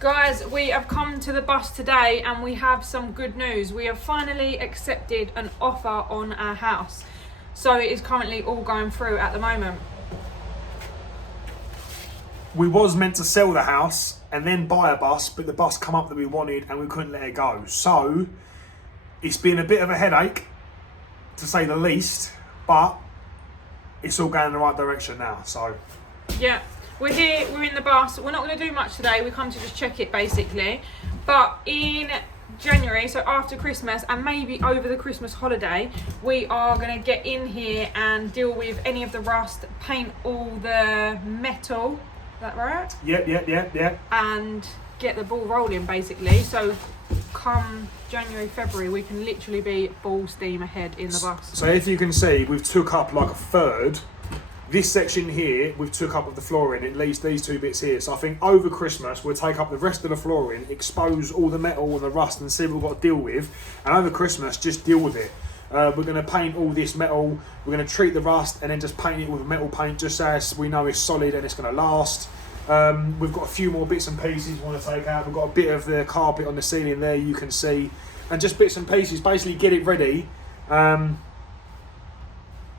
Guys, we have come to the bus today and we have some good news. We have finally accepted an offer on our house. So it is currently all going through at the moment. We was meant to sell the house and then buy a bus, but the bus come up that we wanted and we couldn't let it go. So it's been a bit of a headache, to say the least, but it's all going in the right direction now. So yeah, we're here, we're in the bus. We're not going to do much today. We come to just check it basically. But in January, so after Christmas and maybe over the Christmas holiday, we are going to get in here and deal with any of the rust, paint all the metal. Is that right? Yep. And get the ball rolling basically. So come January, February, we can literally be full steam ahead in the bus. So if you can see, we've took up like a third. This section here, we've took up of the flooring, at least these two bits here. So I think over Christmas, we'll take up the rest of the flooring, expose all the metal and the rust and see what we've got to deal with. And over Christmas, just deal with it. We're going to paint all this metal, we're going to treat the rust and then just paint it with metal paint, just so as we know it's solid and it's going to last. We've got a few more bits and pieces we want to take out. We've got a bit of the carpet on the ceiling there, you can see. And just bits and pieces, basically get it ready.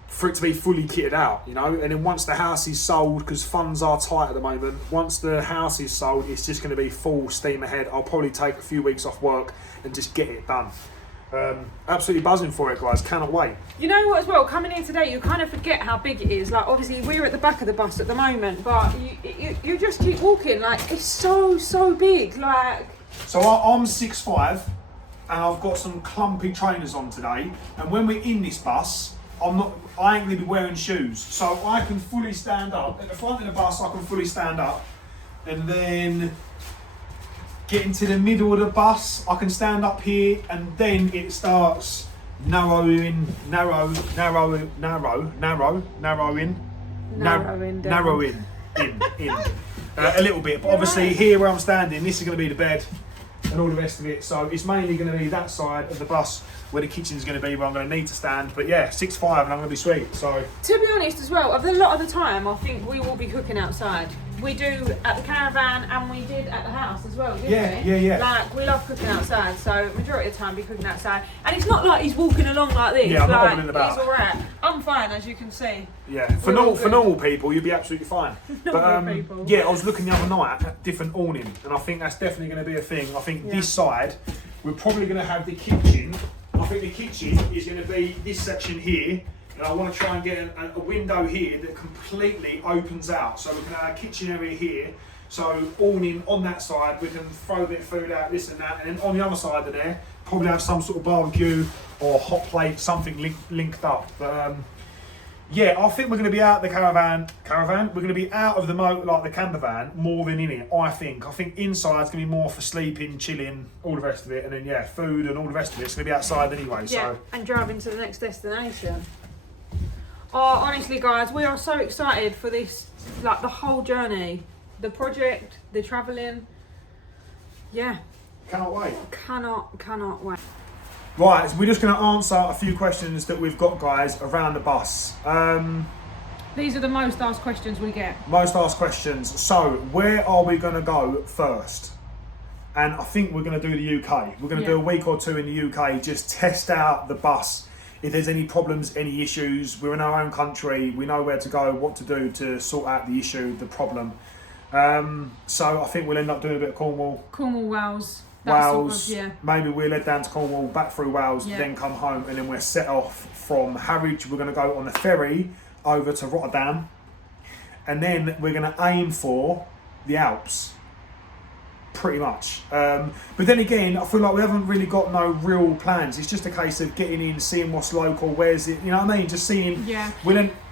For it to be fully kitted out, you know, and then once the house is sold, because funds are tight at the moment, once the house is sold, it's just going to be full steam ahead. I'll probably take a few weeks off work and just get it done. Absolutely buzzing for it, guys. Cannot wait. You know what, as well, coming here today, you kind of forget how big it is. Like, obviously, we're at the back of the bus at the moment, but you just keep walking. Like, it's so big. Like, so I'm 6'5", and I've got some clumpy trainers on today. And when we're in this bus, I ain't gonna be wearing shoes, so I can fully stand up at the front of the bus. I can fully stand up, and then get into the middle of the bus. I can stand up here, and then it starts narrowing in a little bit. But obviously here where I'm standing, this is going to be the bed and all the rest of it. So it's mainly going to be that side of the bus where the kitchen's going to be, where I'm going to need to stand. But yeah, 6'5", and I'm going to be sweet. So to be honest as well, a lot of the time I think we will be cooking outside. We do at the caravan and we did at the house as well, didn't we? Yeah. Like, we love cooking outside, so majority of the time we cooking outside. And it's not like he's walking along like this. Yeah, I'm not like, hobbling about. He's alright. I'm fine, as you can see. Yeah, for normal people, you'd be absolutely fine. People. Yeah, I was looking the other night at different awning, and I think that's definitely going to be a thing. I think this side, we're probably going to have the kitchen. I think the kitchen is going to be this section here, and I want to try and get a window here that completely opens out. So we can have a kitchen area here. So awning on that side, we can throw a bit of food out, this and that, and then on the other side of there, probably have some sort of barbecue or hot plate, something linked up. But yeah, I think we're going to be out the caravan. We're going to be out of the the camper van more than in it. I think inside's going to be more for sleeping, chilling, all the rest of it, and then yeah, food and all the rest of it's going to be outside anyway. Yeah, so. and driving to the next destination. Oh, honestly, guys, we are so excited for this, like the whole journey, the project, the travelling. Yeah. Cannot wait. Cannot wait. Right, so we're just going to answer a few questions that we've got, guys, around the bus. These are the most asked questions we get. Most asked questions. So, where are we going to go first? And I think we're going to do the UK. We're going to do a week or two in the UK, just test out the bus. If there's any problems, any issues, we're in our own country, we know where to go, what to do to sort out the issue, the problem. So I think we'll end up doing a bit of Cornwall. Wales. Wales, sort of, maybe we'll head down to Cornwall, back through Wales, then come home, and then we're set off from Harwich. We're going to go on the ferry over to Rotterdam, and then we're going to aim for the Alps, pretty much. But then again, I feel like we haven't really got no real plans. It's just a case of getting in, seeing what's local, where's it, you know what I mean? Just seeing. Yeah.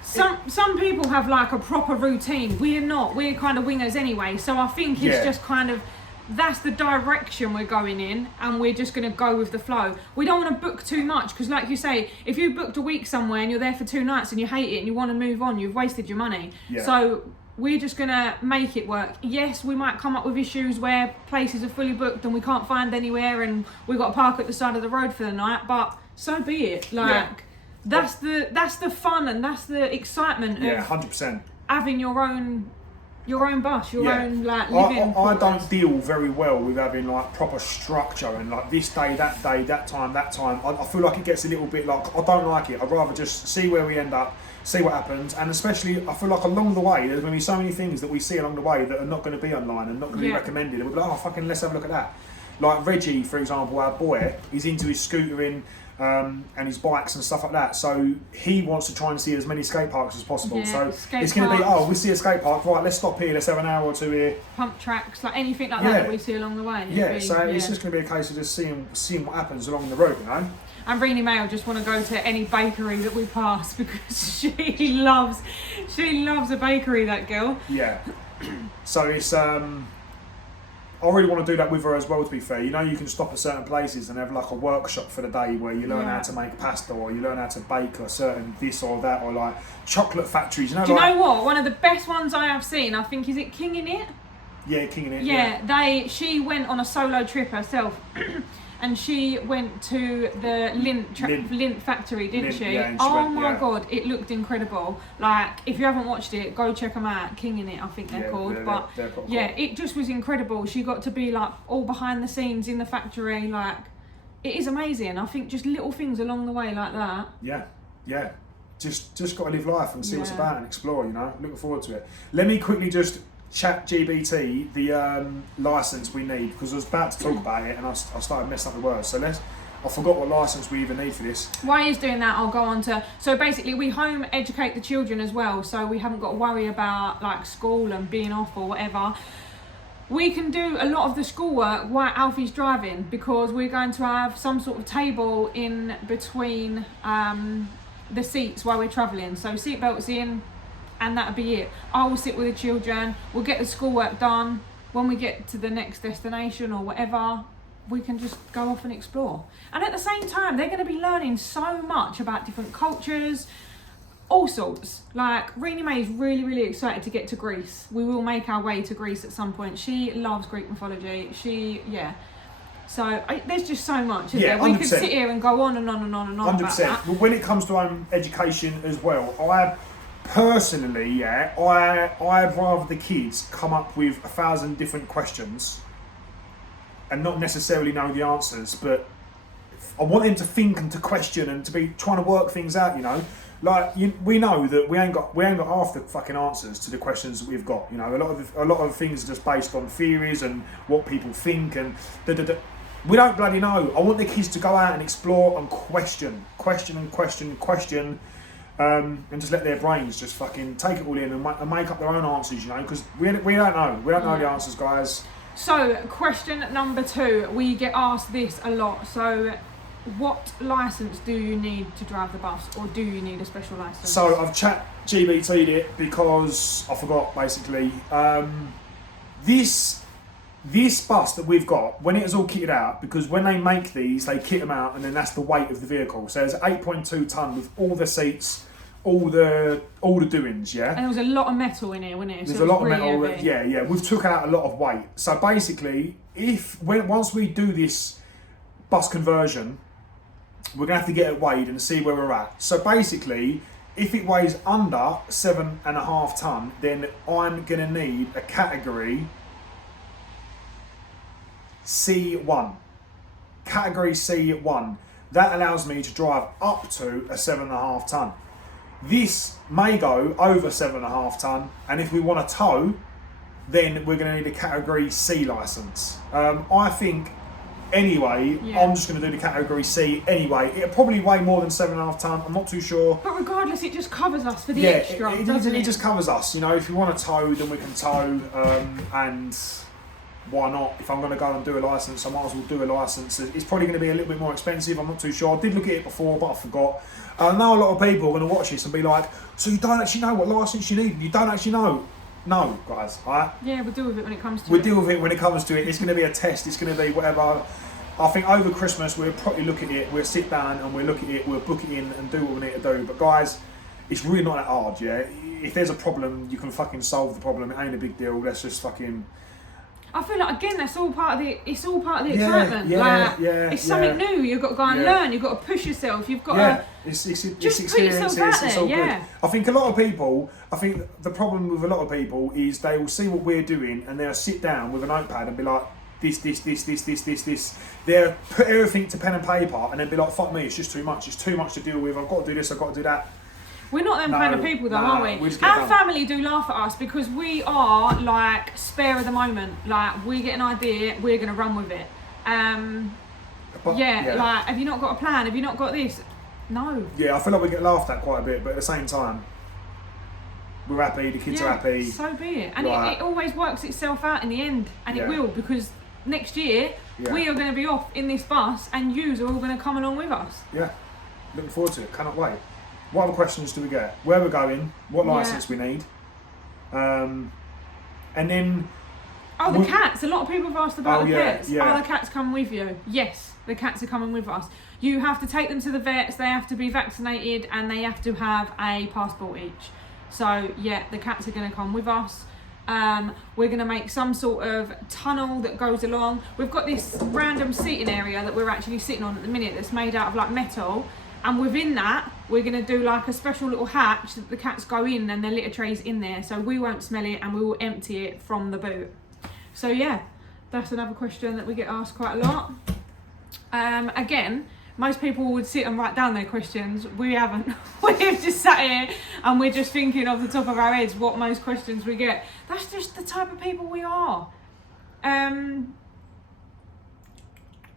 Some people have like a proper routine. We're not. We're kind of wingers anyway. So I think it's just kind of. That's the direction we're going in, and we're just going to go with the flow. We don't want to book too much, because like you say, if you booked a week somewhere and you're there for 2 nights and you hate it and you want to move on, you've wasted your money. Yeah. So we're just going to make it work. Yes, we might come up with issues where places are fully booked and we can't find anywhere and we've got to park at the side of the road for the night, but so be it. That's the fun and that's the excitement of 100%. having your own your own bus, your Yeah. own like living. I don't quarters. deal very well with having like proper structure and like this day, that time. I feel like it gets a little bit like, I don't like it. I'd rather just see where we end up, see what happens, and especially I feel like along the way there's going to be so many things that we see along the way that are not going to be online and not going to be recommended, and we'll be like, oh fucking, let's have a look at that. Like Reggie, for example, our boy, he's into his scootering and his bikes and stuff like that. So he wants to try and see as many skate parks as possible. Yeah, so it's going to be, oh, we see a skate park, right, let's stop here, let's have an hour or two here. Pump tracks, like anything like that we see along the way. It's just going to be a case of just seeing what happens along the road, you know? And Renee May will just want to go to any bakery that we pass because she loves a bakery, that girl. Yeah. So it's I really want to do that with her as well, to be fair. You know, you can stop at certain places and have like a workshop for the day where you learn how to make pasta, or you learn how to bake a certain this or that, or like chocolate factories. You know, do you know what? One of the best ones I have seen, I think, is it King in It? Yeah, King in It. Yeah, she went on a solo trip herself. And she went to the lint factory, didn't she? Yeah, oh my god, it looked incredible. Like, if you haven't watched it, go check them out. King in It, I think they're called. They're cool. It just was incredible. She got to be like all behind the scenes in the factory. Like, it is amazing. I think just little things along the way like that. Yeah. Just got to live life and see what's about and explore. You know, looking forward to it. Let me quickly just chat GBT the license we need, because I was about to talk about it and I started messing up the words. So I forgot what license we even need for this. While he's doing that, I'll go on to, so basically we home educate the children as well, so we haven't got to worry about like school and being off or whatever. We can do a lot of the schoolwork while Alfie's driving, because we're going to have some sort of table in between the seats while we're travelling. So seatbelts in, and that'll be it. I will sit with the children, we'll get the schoolwork done. When we get to the next destination or whatever, we can just go off and explore. And at the same time, they're going to be learning so much about different cultures, all sorts. Like, Renee May is really, really excited to get to Greece. We will make our way to Greece at some point. She loves Greek mythology. So there's just so much, isn't there? We could sit here and go on and on and on and on 100%. About that. But when it comes to education as well, personally, I'd rather the kids come up with 1,000 different questions and not necessarily know the answers, but I want them to think and to question and to be trying to work things out, you know. Like, we know that we ain't got half the fucking answers to the questions that we've got, you know. A lot of things are just based on theories and what people think, and we don't bloody know. I want the kids to go out and explore and question, and just let their brains just fucking take it all in and make up their own answers, you know, because we don't know. We don't know the answers, guys. So, question number 2, we get asked this a lot. So, what licence do you need to drive the bus, or do you need a special licence? So, I've chat GBT'd it because I forgot, basically. This bus that we've got, when it is all kitted out, because when they make these, they kit them out and then that's the weight of the vehicle. So, it's 8.2 tonne with all the seats, all the doings, yeah. And there was a lot of metal in here, wasn't it? There's a lot of metal. Yeah. We've took out a lot of weight. So basically, once we do this bus conversion, we're gonna have to get it weighed and see where we're at. So basically, if it weighs under 7.5 tonne, then I'm gonna need a category C1. Category C1. That allows me to drive up to a 7.5 tonne. This may go over 7.5 tonne, and if we want to tow, then we're going to need a category C licence. I think, anyway, I'm just going to do the category C anyway. It'll probably weigh more than 7.5 tonne, I'm not too sure. But regardless, it just covers us for the extra, doesn't it? It just covers us, you know. If you want to tow, then we can tow, and why not? If I'm going to go and do a licence, I might as well do a licence. It's probably going to be a little bit more expensive, I'm not too sure. I did look at it before, but I forgot. I know a lot of people are going to watch this and be like, so you don't actually know what licence you need? You don't actually know? No, guys, alright? Yeah, we'll deal with it when it comes to it. We'll deal with it when it comes to it. It's going to be a test, it's going to be whatever. I think over Christmas we'll probably look at it, we'll sit down and we'll look at it, we'll book it in and do what we need to do. But guys, it's really not that hard, yeah? If there's a problem, you can fucking solve the problem. It ain't a big deal, let's just fucking... I feel like again that's all part of the excitement. It's something new. You've got to go and learn. You've got to push yourself. You've got to it's just put yourself out there. It's all good. I think a lot of people. I think the problem with a lot of people is they will see what we're doing and they'll sit down with a notepad and be like, this. They'll put everything to pen and paper and then be like, fuck me, it's just too much. It's too much to deal with. I've got to do this. I've got to do that. We're not them kind of people though, are we? Our family do laugh at us because we are like spare of the moment. Like we get an idea, we're going to run with it. Like have you not got a plan? Have you not got this? No. Yeah, I feel like we get laughed at quite a bit, but at the same time, we're happy, the kids are happy. So be it. And it always works itself out in the end, and it will, because next year we are going to be off in this bus and yous are all going to come along with us. Yeah, looking forward to it, cannot wait. What other questions do we get? Where we're going, what licence we need, and then... Oh, the cats. A lot of people have asked about the pets. Are the cats coming with you? Yes, the cats are coming with us. You have to take them to the vets, they have to be vaccinated, and they have to have a passport each. So, yeah, the cats are going to come with us. We're going to make some sort of tunnel that goes along. We've got this random seating area that we're actually sitting on at the minute that's made out of, like, metal. And within that, we're going to do like a special little hatch that the cats go in and their litter trays in there. So we won't smell it and we will empty it from the boot. So yeah, that's another question that we get asked quite a lot. Again, most people would sit and write down their questions. We haven't. We've just sat here and we're just thinking off the top of our heads what most questions we get. That's just the type of people we are.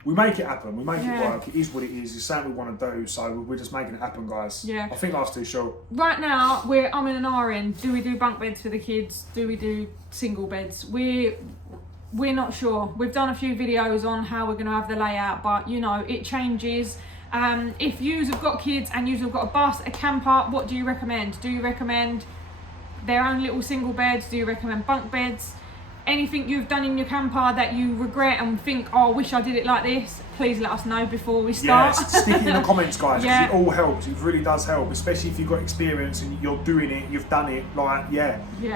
We make it happen, we make it work, it is what it is, it's something we want to do, so we're just making it happen, guys. Yeah. I think life's too short. Right now, we're umming and ahhing. Do we do bunk beds for the kids? Do we do single beds? We're not sure. We've done a few videos on how we're going to have the layout, but you know, it changes. If yous have got kids and yous have got a bus, a camper, what do you recommend? Do you recommend their own little single beds? Do you recommend bunk beds? Anything you've done in your camper that you regret and think, oh, I wish I did it like this, please let us know before we start. Yes, stick it in the comments, guys, because it all helps. It really does help, especially if you've got experience and you're doing it, you've done it. Like,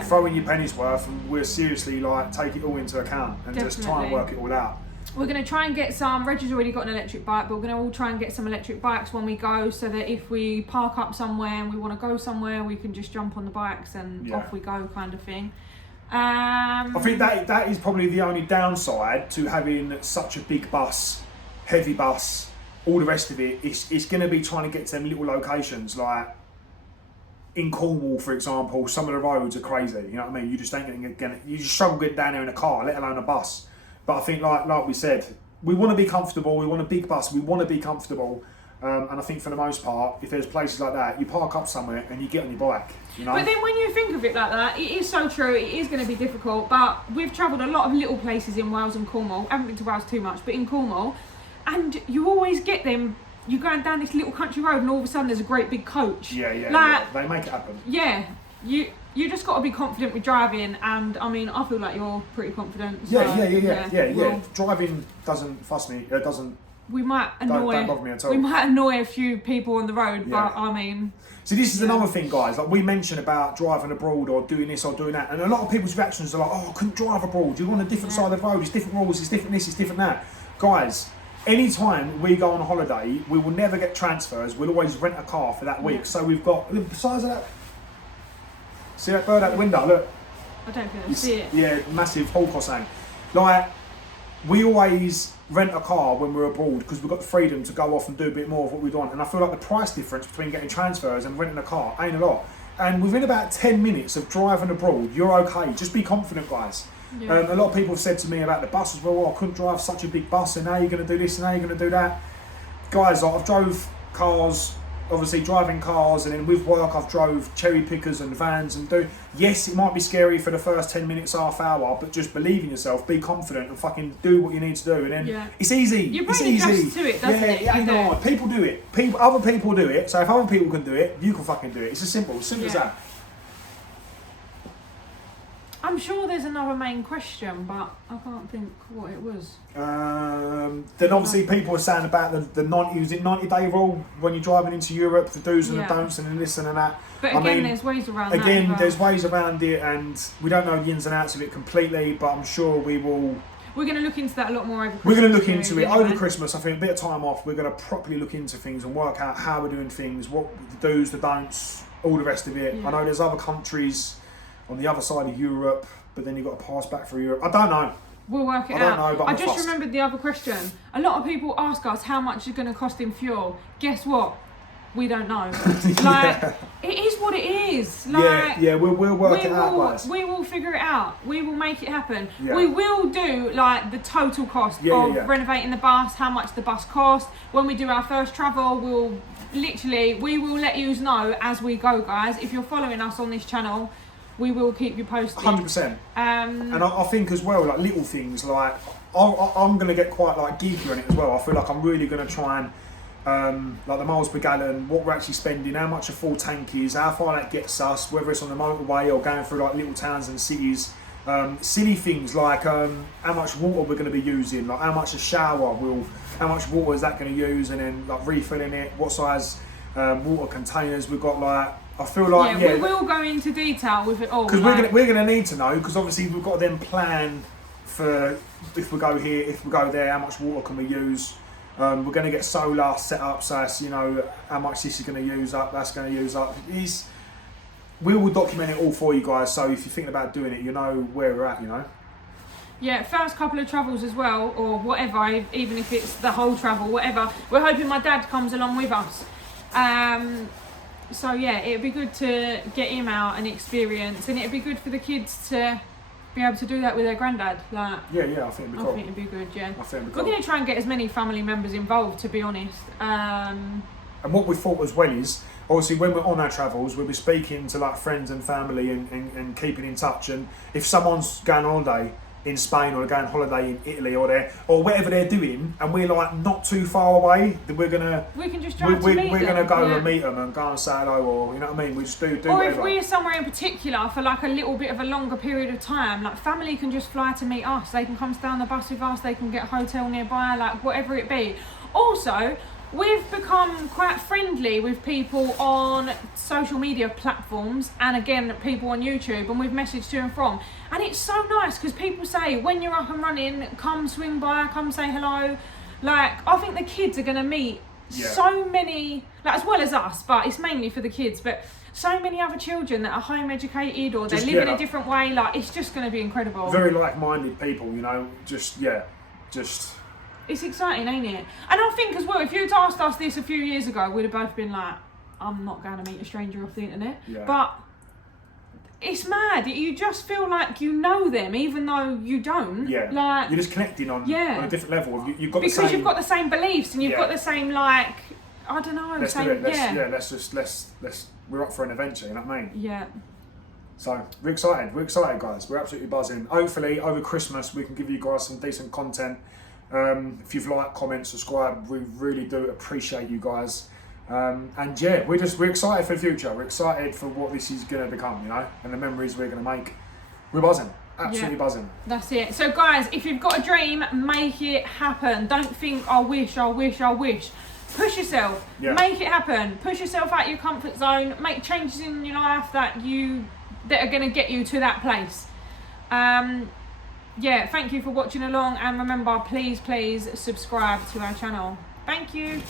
throw in your penny's worth, and we'll seriously like take it all into account and just try and work it all out. We're going to try and get some. Reggie's already got an electric bike, but we're going to all try and get some electric bikes when we go, so that if we park up somewhere and we want to go somewhere, we can just jump on the bikes and off we go, kind of thing. I think that is probably the only downside to having such a big bus, heavy bus, all the rest of it. It's going to be trying to get to them little locations, like in Cornwall, for example. Some of the roads are crazy. You know what I mean? You just ain't you just struggle getting down there in a car, let alone a bus. But I think, like we said, we want to be comfortable. We want a big bus. We want to be comfortable. And I think for the most part, if there's places like that, you park up somewhere and you get on your bike, you know? But then when you think of it like that, it is so true, it is going to be difficult, but we've travelled a lot of little places in Wales and Cornwall. I haven't been to Wales too much, but in Cornwall, and you always get them, you're going down this little country road and all of a sudden there's a great big coach. Yeah, they make it happen. Yeah, you just got to be confident with driving, and I mean, I feel like you're pretty confident. So, yeah. Driving doesn't fuss me, it doesn't... We might annoy. Don't bother me at all. We might annoy a few people on the road, but I mean. So this is another thing, guys. Like we mentioned about driving abroad or doing this or doing that, and a lot of people's reactions are like, "Oh, I couldn't drive abroad. You're on a different side of the road. It's different rules. It's different this. It's different that." Guys, anytime we go on a holiday, we will never get transfers. We'll always rent a car for that week. So we've got the size of that. See that bird out the window? Look. I don't think I see it. Yeah, massive holocaust sign. Like we always rent a car when we're abroad because we've got the freedom to go off and do a bit more of what we want. And I feel like the price difference between getting transfers and renting a car ain't a lot. And within about 10 minutes of driving abroad, you're okay. Just be confident, guys. Yeah. A lot of people have said to me about the bus as well, I couldn't drive such a big bus, and now you're going to do this and now you're going to do that. Guys, I've drove cars, obviously driving cars, and then with work I've drove cherry pickers and vans and yes, it might be scary for the first 10 minutes, half hour, but just believe in yourself, be confident and fucking do what you need to do, and then it's easy. Your brain adjusts to it, doesn't it? It ain't hard. People do it. Other people do it, so if other people can do it, you can fucking do it. It's as simple as that. I'm I'm sure there's another main question, but I can't think what it was. Then obviously people are saying about the 90-day rule when you're driving into Europe, the do's and the don'ts and this and that. But again, there's ways around that. Again, there's ways around it, and we don't know the ins and outs of it completely, but I'm sure we will. We're going to look into that a lot more over Christmas. We're going to look into it over Christmas. I think a bit of time off, we're going to properly look into things and work out how we're doing things, what the do's, the don'ts, all the rest of it. I know there's other countries on the other side of Europe, but then you've got to pass back through Europe. I don't know. We'll work it out. I don't know, but I just remembered the other question. A lot of people ask us how much it's going to cost in fuel. Guess what? We don't know. It is what it is. We'll work it out, guys. We will figure it out. We will make it happen. Yeah. We will do the total cost of renovating the bus, how much the bus costs. When we do our first travel, we will let you know as we go, guys. If you're following us on this channel, we will keep you posted. 100%. And I think as well, little things I'm going to get quite geeky on it as well. I feel like I'm really going to try and the miles per gallon, what we're actually spending, how much a full tank is, how far that gets us, whether it's on the motorway or going through little towns and cities. Silly things like how much water we're going to be using, how much a shower how much water is that going to use, and then refilling it, what size water containers we've got. I feel we will go into detail with it all. Because we're going to need to know, because obviously we've got to then plan for if we go here, if we go there, how much water can we use. We're going to get solar set up, so it's, how much this is going to use up, that's going to use up. We will document it all for you guys, so if you're thinking about doing it, you know where we're at, Yeah, first couple of travels as well, or whatever, even if it's the whole travel, whatever. We're hoping my dad comes along with us. So yeah, it'd be good to get him out and experience, and it'd be good for the kids to be able to do that with their granddad. I think it'd be cool. I think it'd be good, yeah. I think it'd be cool. We're going to try and get as many family members involved, to be honest. And what we thought as well is, obviously when we're on our travels, we'll be speaking to friends and family and keeping in touch. And if someone's going on holiday in Spain or going on holiday in Italy or whatever they're doing, and we're not too far away, then we can just drive to meet them. We're gonna go and meet them and go and say hello, or you know what I mean. We just do or whatever. If we're somewhere in particular for a little bit of a longer period of time, family can just fly to meet us. They can come stay on the bus with us. They can get a hotel nearby, whatever it be. Also, we've become quite friendly with people on social media platforms, and again, people on YouTube, and we've messaged to and from. And it's so nice because people say, when you're up and running, come swing by, come say hello. I think the kids are going to meet so many, as well as us, but it's mainly for the kids, but so many other children that are home educated or they live in a different way. It's just going to be incredible. Very like-minded people, just. It's exciting, ain't it? And I think as well, if you'd asked us this a few years ago, we'd have both been I'm not going to meet a stranger off the internet. Yeah. But it's mad. You just feel like you know them, even though you don't. Yeah. You're just connecting on a different level. You've got because you've got the same beliefs and you've got the same I don't know. Let's do it. We're up for an adventure. You know what I mean? Yeah. So we're excited. We're excited, guys. We're absolutely buzzing. Hopefully, over Christmas, we can give you guys some decent content. If you've liked, comment, subscribe, we really do appreciate you guys. And we're excited for the future. We're excited for what this is going to become, and the memories we're going to make. We're buzzing, absolutely buzzing. That's it. So guys, if you've got a dream, make it happen. Don't think, I wish. Push yourself, make it happen. Push yourself out of your comfort zone. Make changes in your life that are going to get you to that place. Thank you for watching along, and remember, please subscribe to our channel. Thank you.